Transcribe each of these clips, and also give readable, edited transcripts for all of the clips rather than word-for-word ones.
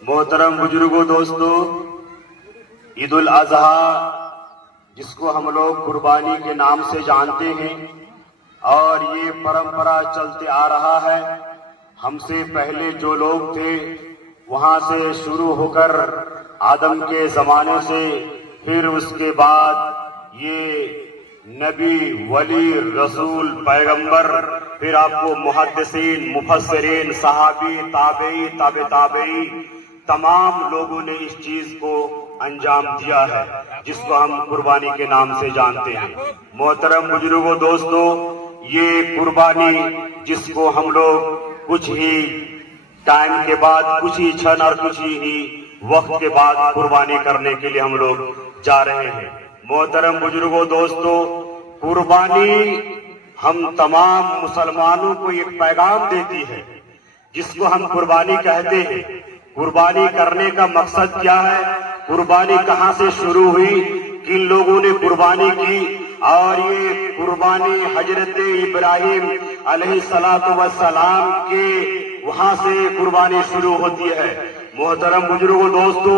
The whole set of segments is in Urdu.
محترم بزرگوں دوستو، عید الاضحیٰ جس کو ہم لوگ قربانی کے نام سے جانتے ہیں اور یہ پرمپرا چلتے آ رہا ہے، ہم سے پہلے جو لوگ تھے وہاں سے شروع ہو کر آدم کے زمانے سے، پھر اس کے بعد یہ نبی، ولی، رسول، پیغمبر، پھر آپ کو محدثین، مفسرین، صحابی، تابعی، تابع تابعی، تمام لوگوں نے اس چیز کو انجام دیا ہے جس کو ہم قربانی کے نام سے جانتے ہیں۔ محترم بزرگوں دوستو، یہ قربانی جس کو ہم لوگ کچھ ہی ٹائم کے بعد، کچھ ہی چھن اور کچھ ہی وقت کے بعد قربانی کرنے کے لیے ہم لوگ جا رہے ہیں۔ محترم بزرگوں دوستو، قربانی ہم تمام مسلمانوں کو ایک پیغام دیتی ہے جس کو ہم قربانی کہتے ہیں۔ قربانی کرنے کا مقصد کیا ہے؟ قربانی کہاں سے شروع ہوئی؟ کن لوگوں نے قربانی کی؟ اور یہ قربانی حضرت ابراہیم علیہ السلام کے وہاں سے قربانی شروع ہوتی ہے۔ محترم بزرگوں دوستو،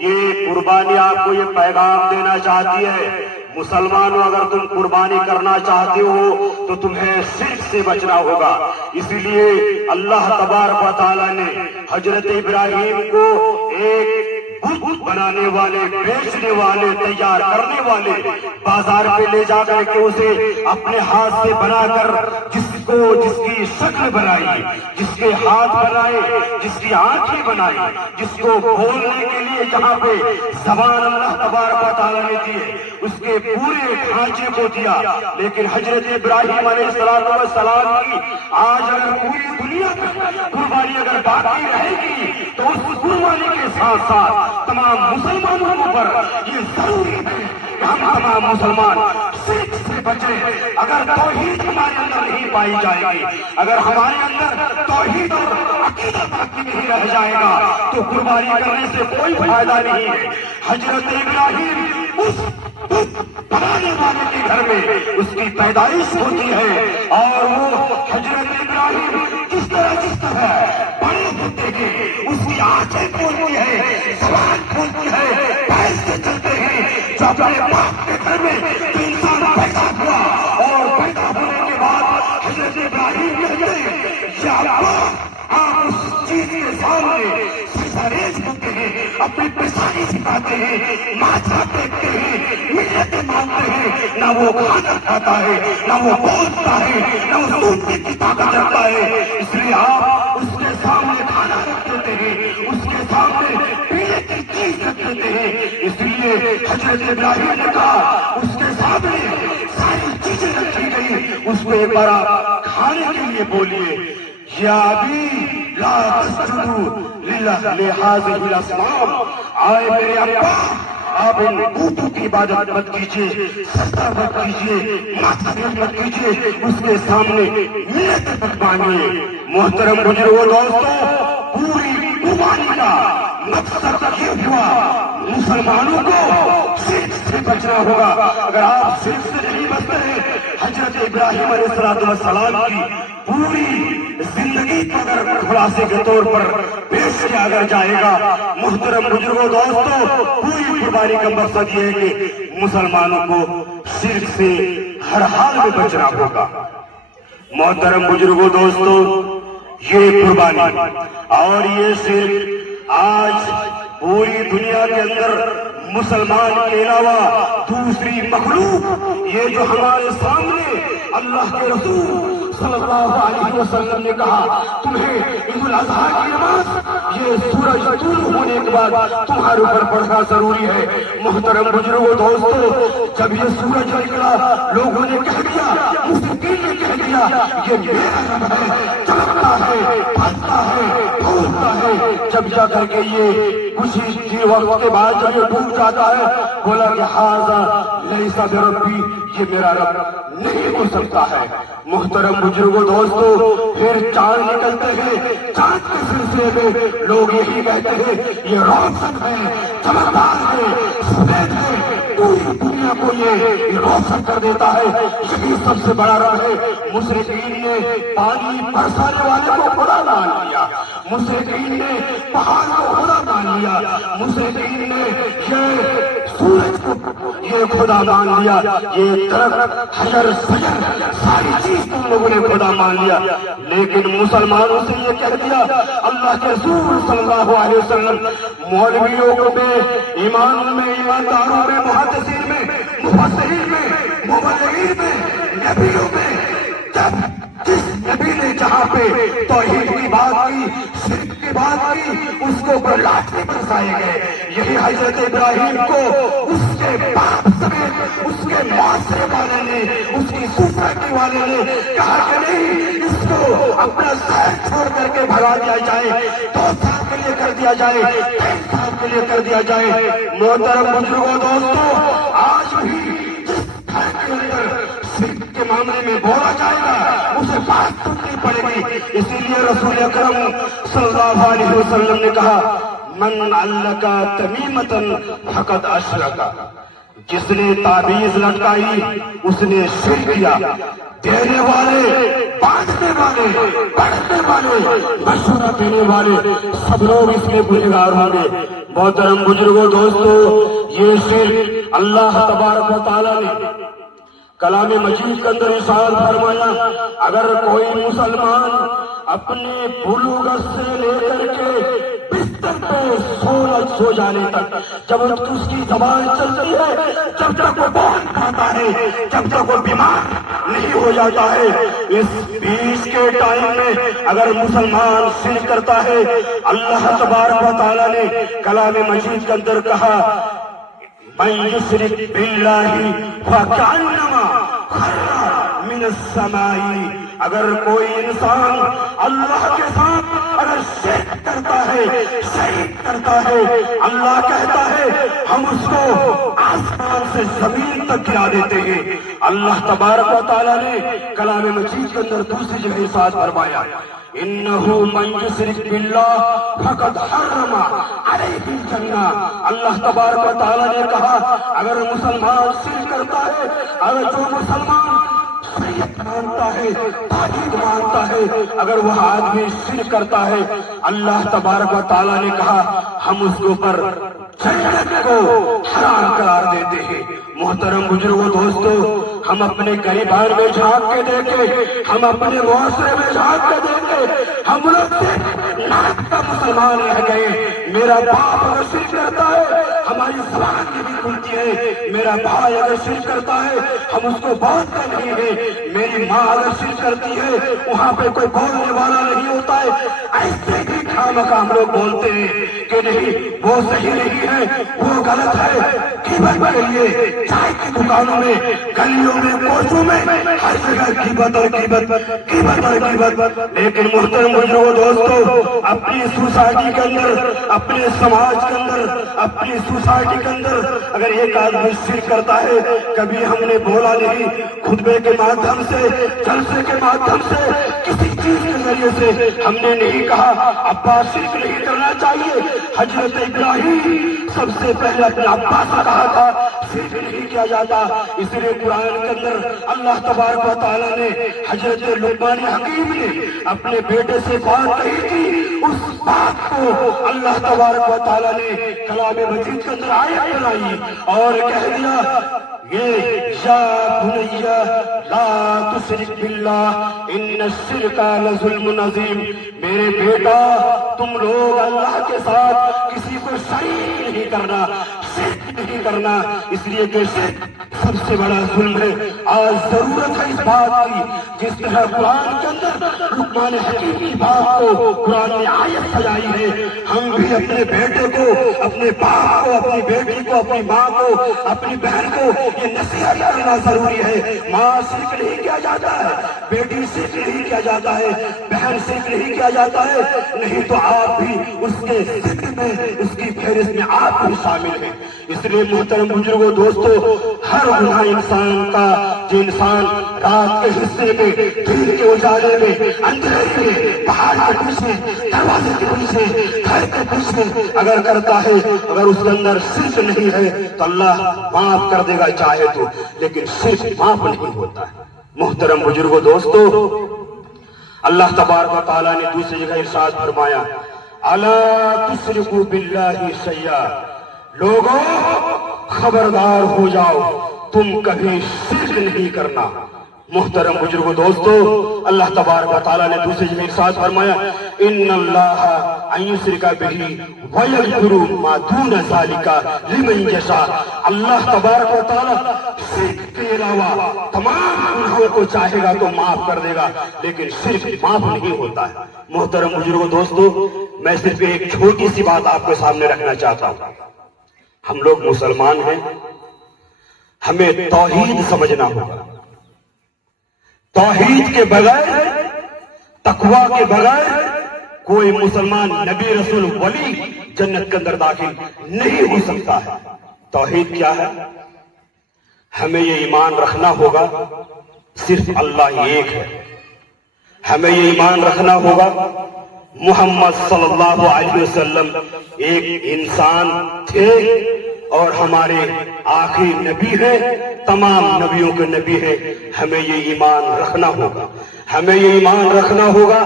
یہ قربانی آپ کو یہ پیغام دینا چاہتی ہے، مسلمانوں اگر تم قربانی کرنا چاہتے ہو تو تمہیں شرک سے بچنا ہوگا۔ اسی لیے اللہ تبارک و تعالیٰ نے حضرت ابراہیم کو ایک بت بنانے والے، بیچنے والے، تیار کرنے والے بازار پہ لے جا کر کے اسے اپنے ہاتھ سے بنا کر جس کی شکل بنائی، جس کے ہاتھ بنائے، جس کی آنکھیں بنائی، جس کو بولنے کے لیے جہاں پہ زبان اللہ تبارک و تعالیٰ نے دیے، اس کے پورے ڈھانچے کو دیا۔ لیکن حضرت ابراہیم علیہ السلام کی آج اگر پوری دنیا میں قربانی اگر باقی رہے گی تو اس قربانی کے ساتھ ساتھ تمام مسلمانوں پر یہ ضروری ہے کہ ہم تمام مسلمان شرک سے بچیں۔ اگر توحید ہمارے اندر نہیں پائی جائے گی، اگر ہمارے اندر توحید اور عقیدہ باقی نہیں رہ جائے گا تو قربانی کرنے سے کوئی فائدہ نہیں ہے۔ حضرت ابراہیم اس بنانے والے کے گھر میں اس کی پیدائش ہوتی ہے، اور وہ حضرت ابراہیم جس طرح بڑے ہوتے ہیں اس کی آنکھیں کھولتی ہے، زبان کھولتی ہے، پیر سے چلتے ہیں۔ جو اپنے باپ کے گھر میں جو انسان پیدا ہوا اور پیدا ہونے کے بعد حضرت ابراہیم کہتے ہیں یا اللہ، آپ اس چیز کے سامنے سجدہ ہوتے ہیں، اپنی پیشانی جھکاتے ہیں، ماتھا ٹیکتے ہیں، منتیں مانگتے ہیں۔ نہ وہ کھانا کھاتا ہے، نہ وہ بولتا ہے، نہ وہ سوچنے کی طاقت رکھتا ہے۔ اس لیے آپ اس کے سامنے کھانا رکھ دیتے ہیں، اس کے سامنے پینے کی چیز رکھ دیتے ہیں۔ اس لیے حضرت ابراہیم نے کہا اس کے سامنے ساری چیزیں رکھی گئی، اس کو ایک بار کھانے کے لیے بولیے یا ابی لا تسجدوا لہذہ الاصنام، آئے میرے ابا آپ ان بتوں کی عبادت مت کیجیے، سجدہ مت کیجیے، ماتھا مت کیجیے، اس کے سامنے منتیں مت مانگیے۔ محترم بزرگوں دوستو، پوری قربانی کا مقصد یہ ہوا مسلمانوں کو شرک سے بچنا ہوگا۔ اگر آپ شرک سے نہیں بچتے ہیں، حضرت ابراہیم علیہ السلام کی پوری زندگی کو اگر خلاصے کے طور پر پیش کیا اگر جائے گا، محترم بزرگوں دوستو، پوری قربانی کا مقصد یہ ہے کہ مسلمانوں کو شرک سے ہر حال میں بچنا ہوگا۔ محترم بزرگوں دوستو، یہ قربانی اور یہ شرک آج پوری دنیا کے اندر مسلمان کے علاوہ دوسری مخلوق، یہ جو ہمارے سامنے اللہ کے رسول صلی اللہ علیہ وسلم نے کہا تمہیں عید الاضحیٰ کی نماز یہ سورج طلوع ہونے کے بعد تمہارے اوپر پڑھنا ضروری ہے۔ محترم بزرگوں دوستو، جب یہ سورج نکلا لوگوں نے کہہ دیا، مشرکین نے کہہ دیا یہ میرا رب ہے، چمکتا ہے، پھٹتا ہے، پھولتا ہے۔ جب جا کر کے یہ کچھ ہی وقت کے بعد جب یہ ڈوب جاتا ہے، بولا کہ ھذا لیس بربی، یہ میرا رب نہیں ہو سکتا ہے۔ محترم بزرگوں دوستو، پھر چاند نکلتے ہیں، چاند کے سلسلے میں لوگ یہی کہتے ہیں یہ روشن ہے، چمکدار ہے، سفید ہے، پوری دنیا کو یہ روشن کر دیتا ہے، یہی سب سے بڑا رب ہے۔ مشرکین نے پانی برسانے والے کو خدا مان لیا، مشرکین نے پہاڑ کو خدا مان لیا، مشرکین نے یہ سورج کو یہ خدا مان لیا، یہ درخت حجر شجر ساری چیز تم لوگوں نے خدا مان لیا، لیکن مسلمانوں سے یہ کہہ دیا اللہ کے رسول صلی اللہ علیہ وسلم مولویوں میں، ایمانوں میں، ایمانداروں میں، محدثین میں، مفسرین میں، مبلغین میں، نبیوں میں، جب جس نبی نے جہاں پہ توحید کی بات کی، شرک کی بات کی، اس کو اوپر لاٹھی برسائے گئے۔ یہی حضرت ابراہیم کو اس کے باپ سمیت اس کے معاشرے والے نے، اس کی سوسائٹی والے نے کہا کہ نہیں، اس کو اپنا شہر چھوڑ کر کے بھگا دیا جائے، 2 سال کے لیے کر دیا جائے، 3 سال کے لیے کر دیا جائے۔ محترم بزرگوں، دوستوں، آج بھی جس گھر کے اندر شرک کے معاملے میں بولا جائے گا اسے بات سننی پڑے گی۔ اسی لیے رسول اکرم صلی اللہ علیہ وسلم نے کہا من علق تمیمۃ فقد اشرک، جس نے تعویذ لٹکائی اس نے شرک کیا۔ دینے والے، باندھنے والے، پڑھنے والے، مشورہ دینے والے سب لوگ اس میں گنہگار ہوں گے۔ محترم بزرگوں، دوستو، یہ شرک اللہ تبارک و تعالیٰ نے کلام مجید کے اندر ارشاد فرمایا اگر کوئی مسلمان اپنے بلوغت سے لے کر کے بستر پہ سو جانے تک، جب اس کی زبان چلتی ہے، جب تک وہ بول پاتا ہے، جب تک وہ بیمار نہیں ہو جاتا ہے، اس بیچ کے ٹائم میں اگر مسلمان شرک کرتا ہے، اللہ تبارک و تعالیٰ نے کلام مجید کے اندر کہا من یشرک باللہ فکأنما خر من السماء، اگر کوئی انسان اللہ کے ساتھ اگر شرک کرتا ہے، شریک کرتا ہے، اللہ کہتا ہے ہم اس کو آسمان سے زمین تک گرا دیتے ہیں۔ اللہ تبارک و تعالیٰ نے کلام مجید کے اندر دوسری جگہ ارشاد فرمایا انہو من یشرک باللہ فقد حرم علیہ الجنہ، اللہ تبارک و تعالیٰ نے کہا اگر مسلمان شرک کرتا ہے، اگر جو مسلمان شریعت مانتا ہے، توحید مانتا ہے، اگر وہ آدمی شرک کرتا ہے، اللہ تبارک و تعالیٰ نے کہا ہم اس کے اوپر جنت کو حرام قرار دیتے ہیں۔ محترم بزرگوں، دوستو، ہم اپنے گریبان میں جھانک کے دیکھیں، ہم اپنے معاشرے میں جھانک کے دیکھیں، ہم لوگ ناک کا مسلمان رہ گئے۔ میرا باپ اگر شرک کرتا ہے ہماری زبان کی بھی کھلتی ہے، میرا بھائی اگر شرک کرتا ہے ہم اس کو بولتے نہیں ہیں، میری ماں اگر شرک کرتی ہے وہاں پہ کوئی بولنے والا نہیں ہوتا ہے۔ ایسے ہی خامخواہ ہم لوگ بولتے ہیں کہ نہیں وہ صحیح نہیں ہے، وہ غلط ہے۔ غیبت کے لیے چائے کی دکانوں میں، گلیوں میں، کوچوں میں ہر جگہ غیبت اور غیبت، غیبت اور غیبت۔ لیکن محترم بزرگوں، دوستو، اپنی سوسائٹی کے اندر، اپنے سماج کے اندر، اپنی سوسائٹی کے اندر اگر ایک آدمی شرک کرتا ہے، کبھی ہم نے بولا نہیں، خطبے کے مادھیم سے، جلسے کے مادھیم سے، کسی چیز کے ذریعے سے ہم نے نہیں کہا ابا شرک نہیں کرنا چاہیے۔ حضرت ابراہیم سب سے پہلے اپنے ابا سے کہا تھا شرک نہیں کیا جاتا۔ اس لیے قرآن کے اندر اللہ تبارک و تعالیٰ نے حضرت لقمان حکیم نے اپنے بیٹے سے بات کہی تھی، اس بات کو اللہ تبارک و تعالیٰ نے کلام مجید کے اندر آیت بنائی اور کہہ دیا یہ یا بنی لا تشرک باللہ ان الشرک لظلم عظیم، میرے بیٹا تم لوگ اللہ کے ساتھ کسی کو شریک نہیں کرنا، شرک نہیں کرنا، اس لیے کہ شرک سب سے بڑا ظلم ہے۔ آج ضرورت ہے اس بات کی، جس طرح قرآن کے اندر لقمان حکیم کی بات کو قرآن نے آیت سجائی ہے، ہم بھی اپنے بیٹے کو، اپنے باپ کو، اپنی بیٹی کو، اپنی ماں کو، اپنی بہن کو یہ نصیحت کرنا ضروری ہے۔ ماں شرک نہیں کیا جاتا ہے، بیٹی شرک نہیں کیا جاتا ہے، بہن شرک نہیں کیا جاتا ہے، نہیں تو آپ بھی اس کے ذکر میں، اس کی فہرست میں آپ بھی شامل ہیں۔ اس لیے محترم بزرگوں، دوستو، ہر گناہ انسان کا، جو انسان رات کے حصے میں، دن کے اجالے میں، اندھیرے میں، پہاڑ کے پیچھے، دروازے کے پیچھے، گھر کے پیچھے اگر کرتا ہے، اگر اس کے اندر شرک نہیں ہے تو اللہ معاف کر دے گا چاہے تو، لیکن شرک معاف نہیں ہوتا ہے۔ محترم بزرگوں، دوستو، اللہ تبارک و تعالیٰ نے دوسری جگہ ارشاد فرمایا الا تشرکوا باللہ شیئا، لوگوں خبردار ہو جاؤ تم کبھی شرک نہیں کرنا۔ محترم بزرگوں دوستو، اللہ تبارک و تعالیٰ نے دوسری جگہ ارشاد فرمایا ان اللہ ان یشرک بہ ویغفر ما دون ذلک لمن یشاء، اللہ تبارک و تعالیٰ شرک کے علاوہ تمام گناہوں کو چاہے گا تو معاف کر دے گا، لیکن شرک معاف نہیں ہوتا ہے۔ محترم بزرگوں دوستو، میں صرف ایک چھوٹی سی بات آپ کے سامنے رکھنا چاہتا ہوں۔ ہم لوگ مسلمان ہیں، ہمیں توحید سمجھنا ہوگا۔ توحید کے بغیر، تقوی کے بغیر کوئی مسلمان نبی رسول ولی جنت کے اندر داخل نہیں ہو سکتا ہے۔ توحید کیا ہے؟ ہمیں یہ ایمان رکھنا ہوگا صرف اللہ ایک ہے، ہمیں یہ ایمان رکھنا ہوگا محمد صلی اللہ علیہ وسلم ایک انسان تھے اور ہمارے آخری نبی ہیں، تمام نبیوں کے نبی ہیں۔ ہمیں یہ ایمان رکھنا ہوگا، ہمیں یہ ایمان رکھنا ہوگا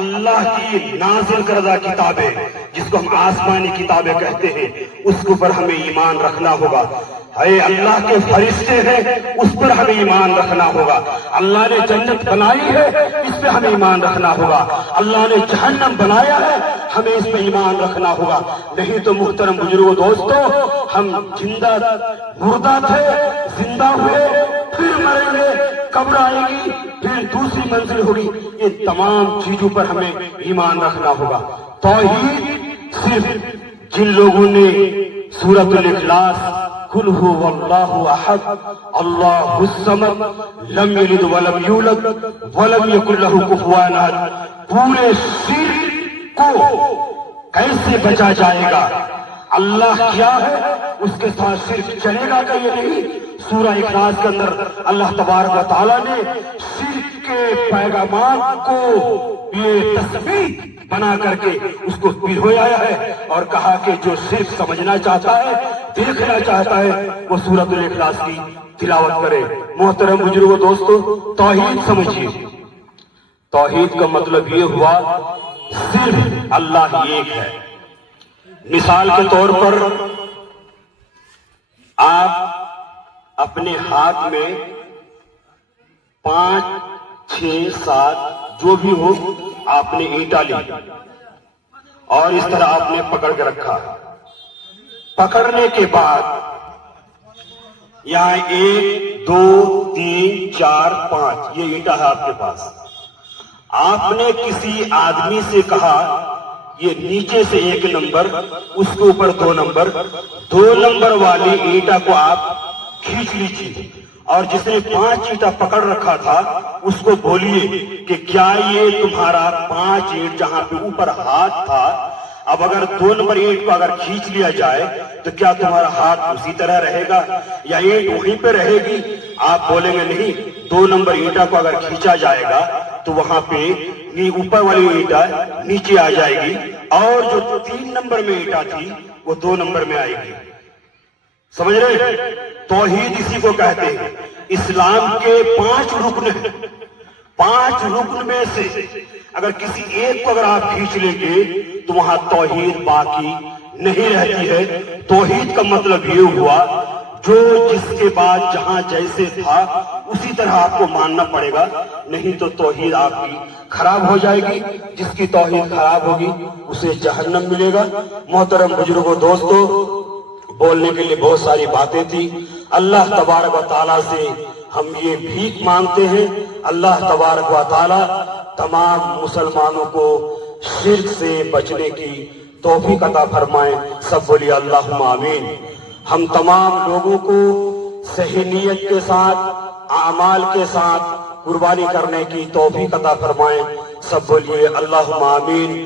اللہ کی نازل کردہ کتابیں جس کو ہم آسمانی کتابیں کہتے ہیں، اس کے اوپر ہمیں ایمان رکھنا ہوگا۔ اے اللہ کے فرشتے ہیں، اس پر ہمیں ایمان رکھنا ہوگا۔ اللہ نے جنت بنائی ہے، اس پہ ہمیں ایمان رکھنا ہوگا۔ اللہ نے جہنم بنایا ہے، ہمیں اس پہ ایمان رکھنا ہوگا۔ نہیں تو محترم بزرگوں دوستو، ہم زندہ مردہ تھے، زندہ ہوئے، پھر مریں گے، قبر آئے گی، پھر دوسری منزل ہوگی۔ ان تمام چیزوں پر ہمیں ایمان رکھنا ہوگا۔ توحید صرف جن لوگوں نے سورۃ الاخلاص قل هو اللہ احد اللہ الصمد لم یلد ولم یولد ولم یکن لہ کفوا احد، پورے شرک کو کیسے بچا جائے گا، اللہ کیا ہے اس کے ساتھ شرک چلے گا کہ یہ نہیں۔ سورہ اخلاص کے اندر اللہ تبارک و تعالیٰ نے شرک کے پیغامات کو یہ تسبیح بنا کر کے اس کو پھروایا ہے اور کہا کہ جو شرک سمجھنا چاہتا ہے، دیکھنا چاہتا ہے، وہ سورۃ الاخلاص کی تلاوت کرے۔ محترم بزرگوں دوستو، توحید سمجھیے۔ توحید کا مطلب یہ ہوا صرف اللہ ایک ہے۔ مثال کے طور پر آپ اپنے ہاتھ میں 5 6 7 جو بھی ہو آپ نے اینٹا لی اور اس طرح آپ نے پکڑ کے رکھا۔ پکڑنے کے بعد یہاں 1 2 3 4 5 یہ اینٹا ہے آپ کے پاس۔ آپ نے کسی آدمی سے کہا یہ نیچے سے 1 نمبر، اس کے اوپر 2 نمبر، 2 نمبر والی اینٹا کو آپ کھینچ لیجیے، اور جس نے 5 اینٹا پکڑ رکھا تھا اس کو بولیے کہ کیا یہ تمہارا 5 اینٹ جہاں پہ اوپر ہاتھ تھا، اب اگر 2 نمبر اینٹ کو اگر کھینچ لیا جائے تو کیا تمہارا ہاتھ اسی طرح رہے گا یا اینٹ وہیں پہ رہے گی؟ آپ بولیں گے نہیں، 2 نمبر اینٹا کو اگر کھینچا جائے گا تو وہاں پہ اوپر والی اینٹا نیچے آ جائے گی اور جو 3 نمبر میں اینٹا تھی وہ 2 نمبر میں آئے گی۔ سمجھ رہے؟ توحید اسی کو کہتے ہیں۔ اسلام کے 5 رکن ہیں، 5 رکن میں سے اگر کسی ایک کو اگر آپ کھینچ لیں گے تو وہاں توحید باقی نہیں رہتی ہے۔ توحید کا مطلب یہ ہوا جو جس کے بعد جہاں جیسے تھا اسی طرح آپ کو ماننا پڑے گا، نہیں تو توحید آپ کی خراب ہو جائے گی۔ جس کی توحید خراب ہوگی اسے جہنم ملے گا۔ محترم بزرگوں دوستو، بولنے کے لیے بہت ساری باتیں تھی۔ اللہ تبارک و تعالیٰ سے ہم یہ بھیک مانگتے ہیں، اللہ تبارک و تعالیٰ تمام مسلمانوں کو شرک سے بچنے کی توفیق عطا فرمائیں۔ سب بولیے اللہم آمین۔ ہم تمام لوگوں کو صحیح نیت کے ساتھ، اعمال کے ساتھ قربانی کرنے کی توفیق عطا فرمائیں۔ سب بولیے اللہم آمین۔